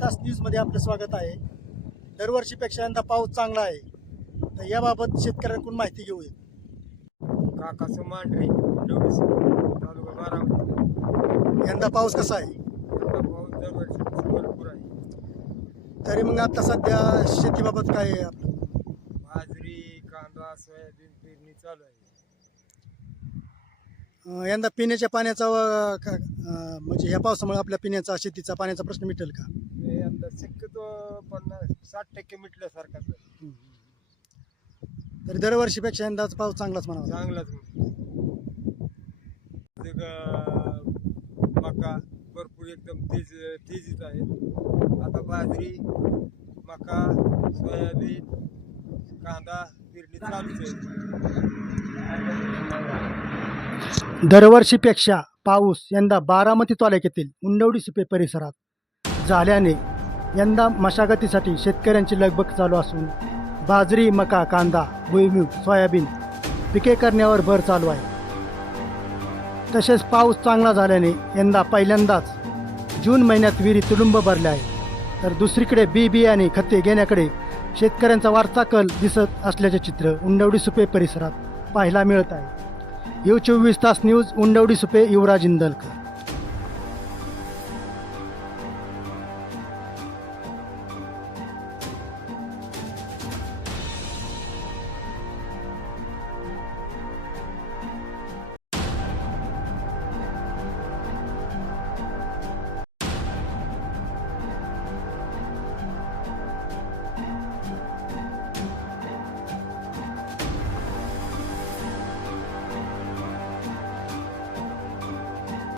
तास न्यूजमध्ये आपलं स्वागत आहे. दरवर्षीपेक्षा यंदा पाऊस चांगला आहे, तर याबाबत शेतकऱ्यांकडून माहिती घेऊया. काकाचं मांढरी निवडीस तालुका बारामती. यंदा पाऊस कसा आहे? यंदा पाऊस दरवर्षी भरपूर आहे. तरी मग आता सध्या शेतीबाबत काय आहे आपलं? बाजरी, कांदा, सोयाबीन पेरणी चालू आहे. यंदा पिण्याच्या पाण्याचा म्हणजे या पावसामुळे आपल्या पिण्याचा शेतीचा पाण्याचा प्रश्न मिटेल का? हे यंदा शक्यतो 50-60% मिटल्यासारखाच आहे. तरी दरवर्षीपेक्षा यंदाचा पाऊस चांगलाच म्हणावा. चांगलाच मका भरपूर एकदम तेजीत आहे. आता बाजरी, मका, सोयाबीन, कांदा पेरणी चालूच आहे. दरवर्षीपेक्षा पाऊस यंदा बारामती तालुक्यातील उंडवडी सुपे परिसरात झाल्याने यंदा मशागतीसाठी शेतकऱ्यांची लगबग चालू असून बाजरी, मका, कांदा, भुईमूग, सोयाबीन पिके करण्यावर भर चालू आहे. तसेच पाऊस चांगला झाल्याने यंदा पहिल्यांदाच जून महिन्यात विहिरी तुडुंब भरल्या आहे. तर दुसरीकडे बी बियाणे खते घेण्याकडे शेतकऱ्यांचा वाढता कल दिसत असल्याचे चित्र उंडवडी सुपे परिसरात पाहायला मिळत आहे. यू 24 तास न्यूज, उंडवडी सुपे, युवराज इंदलकर.